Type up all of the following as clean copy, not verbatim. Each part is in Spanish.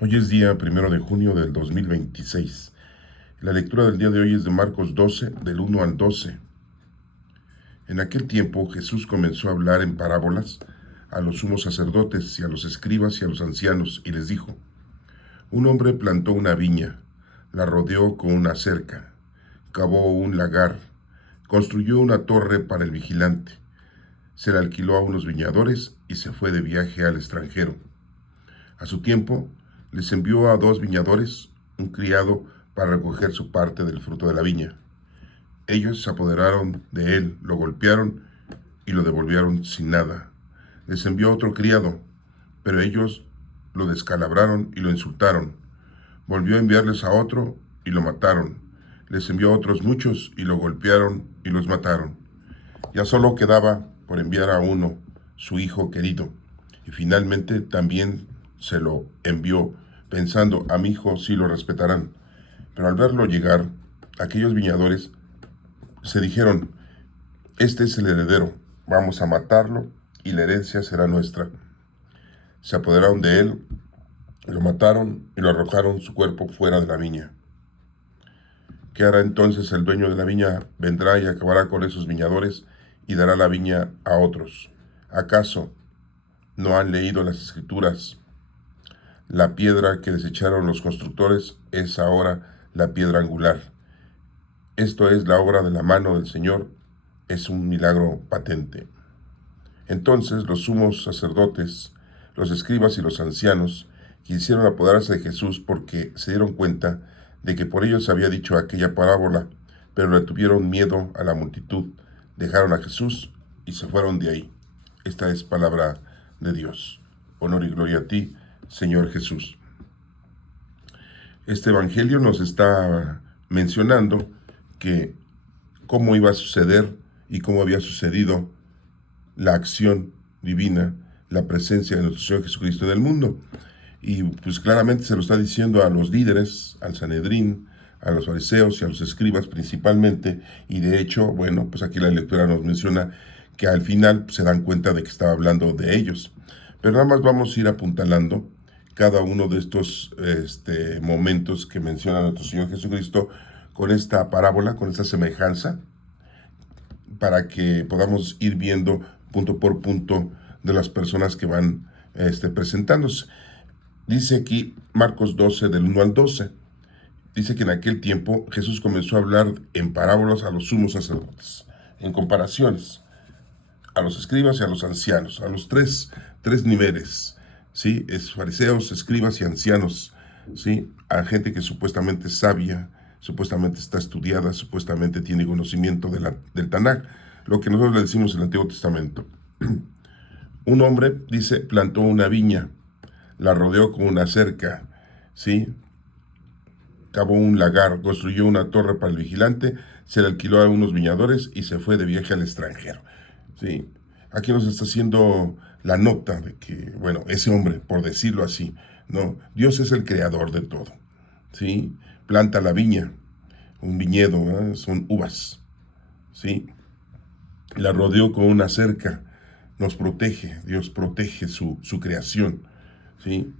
Hoy es día 1 de junio del 2026. La lectura del día de hoy es de Marcos 12, del 1 al 12. En aquel tiempo Jesús comenzó a hablar en parábolas a los sumos sacerdotes y a los escribas y a los ancianos, y les dijo: Un hombre plantó una viña, la rodeó con una cerca, cavó un lagar, construyó una torre para el vigilante, se la alquiló a unos viñadores y se fue de viaje al extranjero. A su tiempo, les envió a 2 viñadores, un criado, para recoger su parte del fruto de la viña. Ellos se apoderaron de él, lo golpearon y lo devolvieron sin nada. Les envió otro criado, pero ellos lo descalabraron y lo insultaron. Volvió a enviarles a otro y lo mataron. Les envió a otros muchos y lo golpearon y los mataron. Ya solo quedaba por enviar a uno, su hijo querido, y finalmente también se lo envió, pensando: a mi hijo sí lo respetarán. Pero al verlo llegar, aquellos viñadores se dijeron: este es el heredero, vamos a matarlo y la herencia será nuestra. Se apoderaron de él, lo mataron y lo arrojaron su cuerpo fuera de la viña. ¿Qué hará entonces el dueño de la viña? Vendrá y acabará con esos viñadores y dará la viña a otros. ¿Acaso no han leído las Escrituras? La piedra que desecharon los constructores es ahora la piedra angular. Esto es la obra de la mano del Señor, es un milagro patente. Entonces los sumos sacerdotes, los escribas y los ancianos quisieron apoderarse de Jesús porque se dieron cuenta de que por ellos había dicho aquella parábola, pero le tuvieron miedo a la multitud, dejaron a Jesús y se fueron de ahí. Esta es palabra de Dios. Honor y gloria a ti, Señor Jesús. Este evangelio nos está mencionando que cómo iba a suceder y cómo había sucedido la acción divina, la presencia de nuestro Señor Jesucristo en el mundo. Y pues claramente se lo está diciendo a los líderes, al Sanedrín, a los fariseos y a los escribas principalmente. Y de hecho, bueno, pues aquí la lectura nos menciona que al final se dan cuenta de que estaba hablando de ellos. Pero nada más vamos a ir apuntalando cada uno de estos momentos que menciona nuestro Señor Jesucristo con esta parábola, con esta semejanza, para que podamos ir viendo punto por punto de las personas que van presentándose. Dice aquí Marcos 12, del 1 al 12. Dice que en aquel tiempo Jesús comenzó a hablar en parábolas a los sumos sacerdotes, en comparaciones, a los escribas y a los ancianos, a los tres niveles, ¿sí? Es fariseos, escribas y ancianos, ¿sí? A gente que supuestamente es sabia, supuestamente está estudiada, supuestamente tiene conocimiento del Tanaj, lo que nosotros le decimos en el Antiguo Testamento. Un hombre, dice, plantó una viña, la rodeó con una cerca, ¿sí? Cavó un lagar, construyó una torre para el vigilante, se la alquiló a unos viñadores y se fue de viaje al extranjero. ¿Sí? Aquí nos está haciendo la nota de que, bueno, ese hombre, por decirlo así, ¿no? Dios es el creador de todo, ¿sí? Planta la viña, un viñedo, ¿eh? Son uvas, ¿sí? La rodeó con una cerca, nos protege, Dios protege su creación, ¿sí?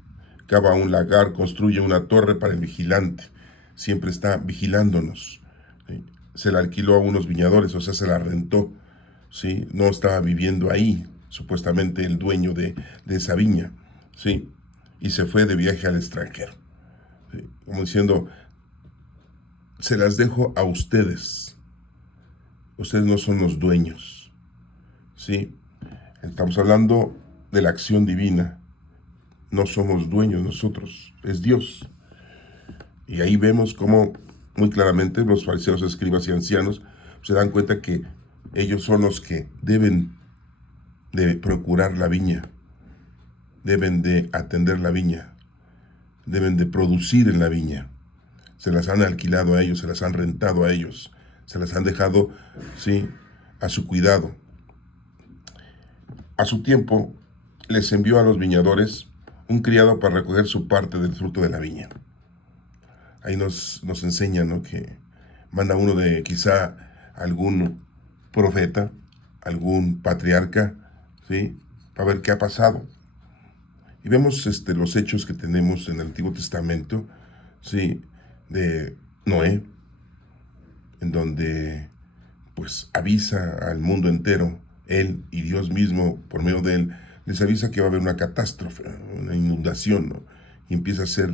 Cava un lagar, construye una torre para el vigilante, siempre está vigilándonos, ¿sí? Se la alquiló a unos viñadores, o sea, se la rentó, ¿sí? No estaba viviendo ahí, supuestamente el dueño de esa viña, ¿sí? Y se fue de viaje al extranjero, ¿sí? Como diciendo: se las dejo a ustedes, ustedes no son los dueños, ¿sí? Estamos hablando de la acción divina, no somos dueños nosotros, es Dios. Y ahí vemos cómo muy claramente los fariseos, escribas y ancianos se dan cuenta que ellos son los que deben de procurar la viña, deben de atender la viña, deben de producir en la viña. Se las han alquilado a ellos, se las han rentado a ellos, se las han dejado, sí, a su cuidado. A su tiempo les envió a los viñadores un criado para recoger su parte del fruto de la viña. Ahí nos enseña, ¿no?, que manda uno de quizá algún profeta, algún patriarca, ¿sí?, para ver qué ha pasado. Y vemos los hechos que tenemos en el Antiguo Testamento, ¿sí? De Noé, en donde pues avisa al mundo entero, él y Dios mismo, por medio de él, les avisa que va a haber una catástrofe, una inundación, ¿no? Y empieza a hacer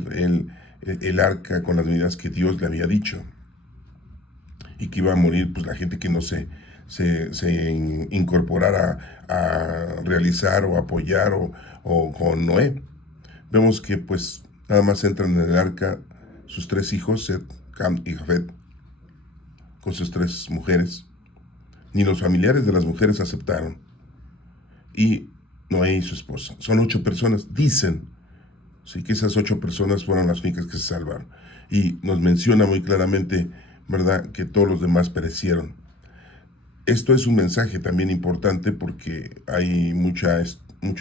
el arca con las medidas que Dios le había dicho. Y que iba a morir pues la gente que no se incorporara a realizar o apoyar o con Noé. Vemos que pues nada más entran en el arca sus 3 hijos, Set, Cam y Jafet, con sus 3 mujeres. Ni los familiares de las mujeres aceptaron. Y Noé y su esposa. Son 8 personas, dicen, sí, que esas 8 personas fueron las únicas que se salvaron. Y nos menciona muy claramente, ¿verdad?, que todos los demás perecieron. Esto es un mensaje también importante porque hay mucho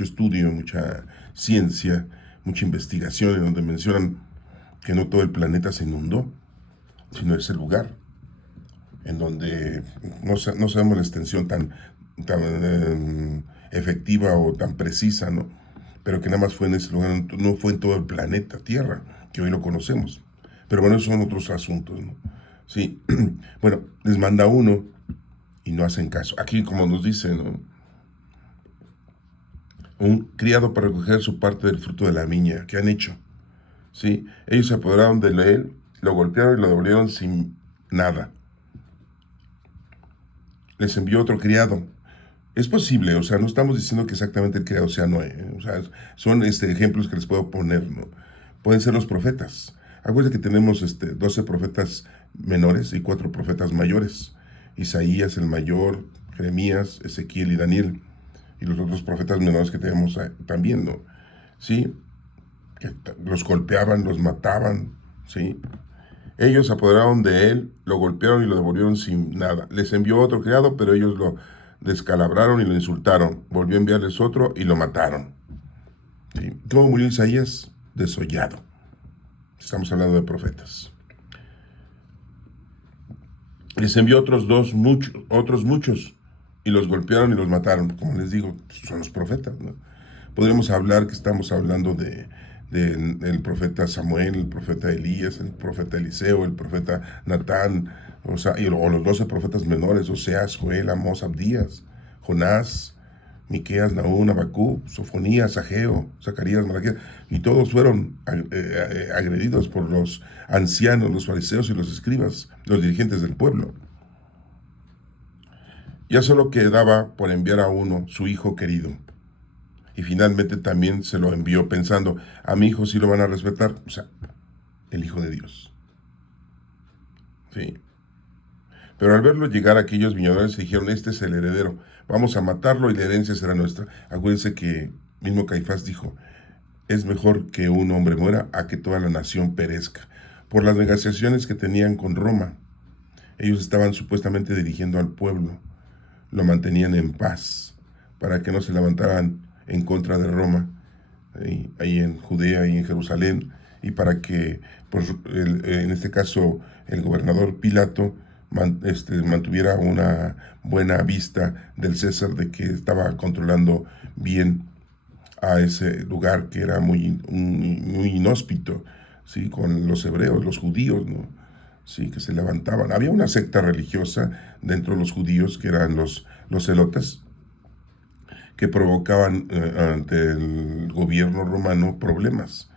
estudio, mucha ciencia, mucha investigación en donde mencionan que no todo el planeta se inundó, sino ese lugar, en donde no sabemos la extensión tan efectiva o tan precisa, ¿no? Pero que nada más fue en ese lugar, no fue en todo el planeta Tierra, que hoy lo conocemos. Pero bueno, esos son otros asuntos, ¿no? Sí, bueno, les manda uno y no hacen caso. Aquí, como nos dice, ¿no?, un criado para recoger su parte del fruto de la viña. ¿Qué han hecho? ¿Sí? Ellos se apoderaron de él, lo golpearon y lo devolvieron sin nada. Les envió otro criado. Es posible, o sea, no estamos diciendo que exactamente el criado sea Noé, o sea, son ejemplos que les puedo poner, ¿no? Pueden ser los profetas. Acuérdense que tenemos 12 profetas menores y 4 profetas mayores. Isaías el mayor, Jeremías, Ezequiel y Daniel. Y los otros profetas menores que tenemos también, ¿no? Sí, que los golpeaban, los mataban, ¿sí? Ellos se apoderaron de él, lo golpearon y lo devolvieron sin nada. Les envió otro criado, pero ellos lo descalabraron y lo insultaron. Volvió a enviarles otro y lo mataron. ¿Sí? ¿Cómo murió Isaías? Desollado. Estamos hablando de profetas. Les envió otros muchos, y los golpearon y los mataron. Como les digo, son los profetas, ¿no? Podríamos hablar que estamos hablando del profeta Samuel, el profeta Elías, el profeta Eliseo, el profeta Natán, o los 12 profetas menores, Oseas, Joel, Amós, Abdías, Jonás, Miqueas, Nahum, Abacú, Sofonías, Ageo, Zacarías, Malaquías, y todos fueron agredidos por los ancianos, los fariseos y los escribas, los dirigentes del pueblo. Ya solo quedaba por enviar a uno, su hijo querido. Y finalmente también se lo envió pensando, a mi hijo sí lo van a respetar, o sea, el Hijo de Dios. Sí. Pero al verlo llegar, aquellos viñadores se dijeron, este es el heredero, vamos a matarlo y la herencia será nuestra. Acuérdense que mismo Caifás dijo, es mejor que un hombre muera a que toda la nación perezca. Por las negociaciones que tenían con Roma, ellos estaban supuestamente dirigiendo al pueblo, lo mantenían en paz, para que no se levantaran en contra de Roma, ahí en Judea y en Jerusalén, y para que, pues, en este caso, el gobernador Pilato mantuviera una buena vista del César de que estaba controlando bien a ese lugar que era muy inhóspito, ¿sí?, con los hebreos, los judíos, ¿no? Sí, que se levantaban. Había una secta religiosa dentro de los judíos que eran los celotes, que provocaban ante el gobierno romano problemas.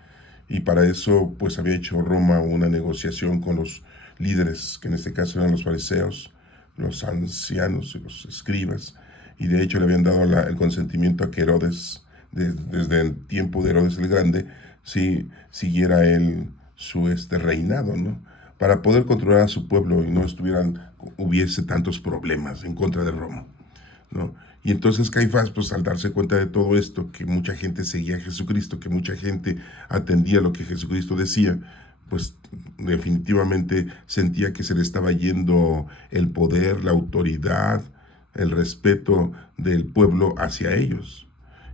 Y para eso, pues, había hecho Roma una negociación con los líderes, que en este caso eran los fariseos, los ancianos y los escribas, y de hecho le habían dado el consentimiento a que Herodes, desde el tiempo de Herodes el Grande, sí, siguiera él su reinado, ¿no?, para poder controlar a su pueblo y no hubiese tantos problemas en contra de Roma, ¿no? Y entonces Caifás, pues, al darse cuenta de todo esto, que mucha gente seguía a Jesucristo, que mucha gente atendía lo que Jesucristo decía, pues definitivamente sentía que se le estaba yendo el poder, la autoridad, el respeto del pueblo hacia ellos.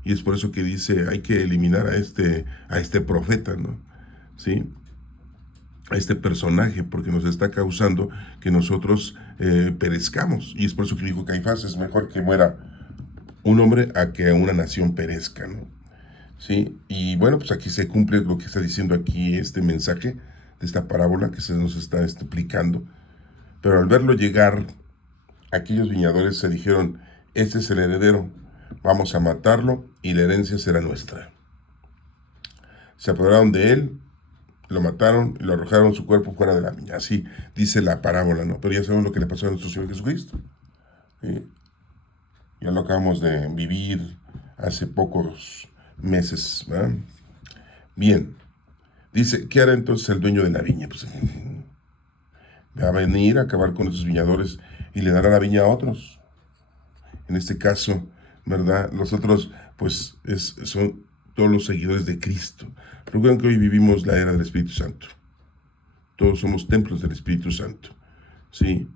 Y es por eso que dice, hay que eliminar a este profeta, ¿no? ¿Sí?, a este personaje, porque nos está causando que nosotros perezcamos. Y es por eso que dijo Caifás, es mejor que muera un hombre a que una nación perezca, ¿no? ¿sí? Y bueno, pues aquí se cumple lo que está diciendo aquí este mensaje de esta parábola que se nos está explicando. Pero al verlo llegar, aquellos viñadores se dijeron, este es el heredero, vamos a matarlo y la herencia será nuestra. Se apoderaron de él, lo mataron y lo arrojaron su cuerpo fuera de la viña. Así dice la parábola, ¿no? Pero ya sabemos lo que le pasó a nuestro Señor Jesucristo. ¿Sí? Ya lo acabamos de vivir hace pocos meses, ¿verdad? Bien, dice, ¿qué hará entonces el dueño de la viña? Pues va a venir a acabar con esos viñadores y le dará la viña a otros. En este caso, ¿verdad? Los otros, pues, son todos los seguidores de Cristo. Recuerden que hoy vivimos la era del Espíritu Santo. Todos somos templos del Espíritu Santo. ¿Sí?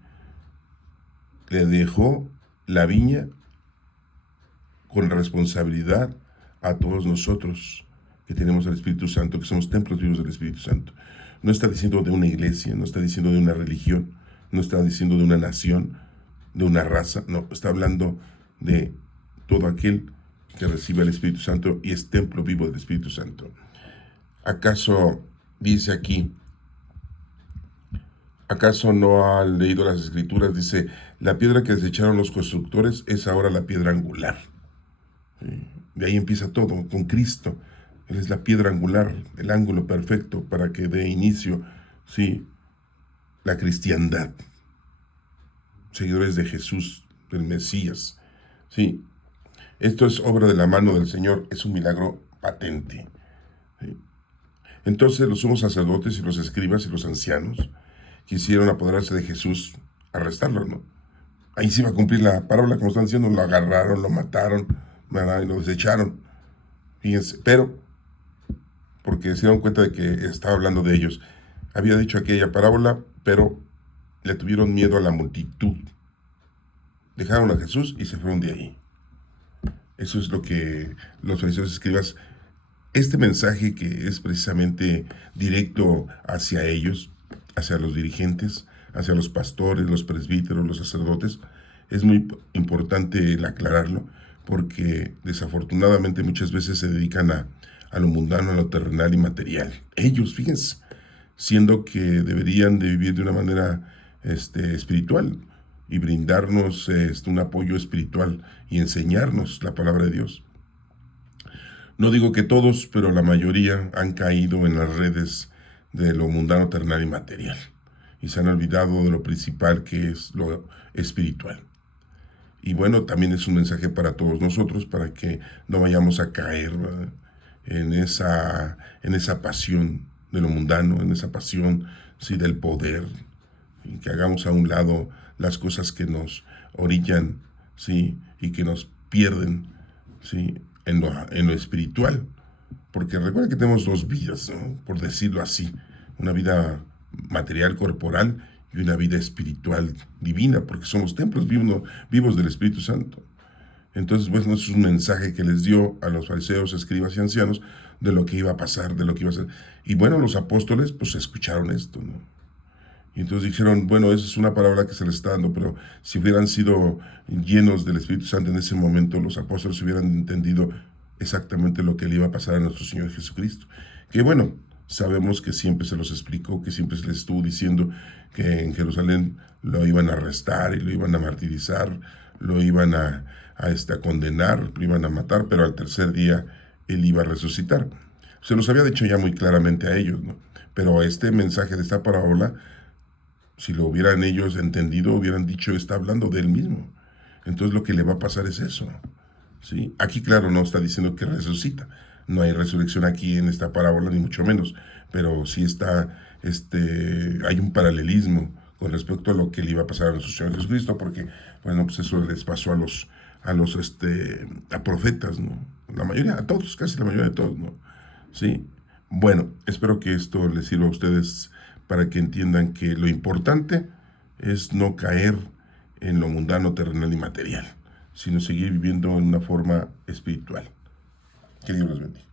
Le dejó la viña con responsabilidad a todos nosotros que tenemos el Espíritu Santo, que somos templos vivos del Espíritu Santo. No está diciendo de una iglesia, no está diciendo de una religión, no está diciendo de una nación, de una raza, no, está hablando de todo aquel que recibe el Espíritu Santo y es templo vivo del Espíritu Santo. ¿Acaso dice aquí, acaso no ha leído las Escrituras? Dice, la piedra que desecharon los constructores es ahora la piedra angular. De ahí empieza todo, con Cristo. Él es la piedra angular, el ángulo perfecto para que dé inicio, sí, la cristiandad. Seguidores de Jesús, del Mesías. Sí, esto es obra de la mano del Señor, es un milagro patente. ¿Sí? Entonces los sumos sacerdotes y los escribas y los ancianos quisieron apoderarse de Jesús, arrestarlo, ¿no? Ahí se iba a cumplir la parábola, como están diciendo, lo agarraron, lo mataron, ¿verdad? Y lo desecharon. Fíjense, pero, porque se dieron cuenta de que estaba hablando de ellos, había dicho aquella parábola, pero le tuvieron miedo a la multitud. Dejaron a Jesús y se fueron de ahí. Eso es lo que los fariseos escribas, este mensaje que es precisamente directo hacia ellos, hacia los dirigentes, hacia los pastores, los presbíteros, los sacerdotes, es muy importante el aclararlo, porque desafortunadamente muchas veces se dedican a lo mundano, a lo terrenal y material. Ellos, fíjense, siendo que deberían de vivir de una manera espiritual y brindarnos un apoyo espiritual y enseñarnos la palabra de Dios. No digo que todos, pero la mayoría han caído en las redes de lo mundano, terrenal y material. Y se han olvidado de lo principal, que es lo espiritual. Y bueno, también es un mensaje para todos nosotros, para que no vayamos a caer, ¿verdad?, en esa pasión de lo mundano, en esa pasión, sí, del poder, y que hagamos a un lado las cosas que nos orillan, sí, y que nos pierden, sí, en lo espiritual. Porque recuerda que tenemos dos vidas, ¿no?, por decirlo así, una vida material, corporal, y una vida espiritual divina, porque somos templos vivos del Espíritu Santo. Entonces, bueno, es un mensaje que les dio a los fariseos, escribas y ancianos de lo que iba a pasar, de lo que iba a ser. Y bueno, los apóstoles pues escucharon esto, ¿no? Y entonces dijeron, bueno, esa es una palabra que se les está dando, pero si hubieran sido llenos del Espíritu Santo en ese momento, los apóstoles hubieran entendido exactamente lo que le iba a pasar a nuestro Señor Jesucristo. Que bueno, sabemos que siempre se los explicó, que siempre se les estuvo diciendo que en Jerusalén lo iban a arrestar y lo iban a martirizar, lo iban a condenar, lo iban a matar, pero al tercer día él iba a resucitar. Se los había dicho ya muy claramente a ellos, ¿no? Pero este mensaje de esta parábola, si lo hubieran ellos entendido, hubieran dicho, está hablando de él mismo. Entonces lo que le va a pasar es eso, ¿sí? Aquí, claro, no está diciendo que resucita. No hay resurrección aquí en esta parábola, ni mucho menos. Pero sí está, hay un paralelismo con respecto a lo que le iba a pasar a nuestro Señor Jesucristo, porque, bueno, pues eso les pasó a profetas, ¿no? La mayoría, a todos, casi la mayoría de todos, ¿no? Sí. Bueno, espero que esto les sirva a ustedes para que entiendan que lo importante es no caer en lo mundano, terrenal y material, sino seguir viviendo en una forma espiritual. Que Dios los bendiga.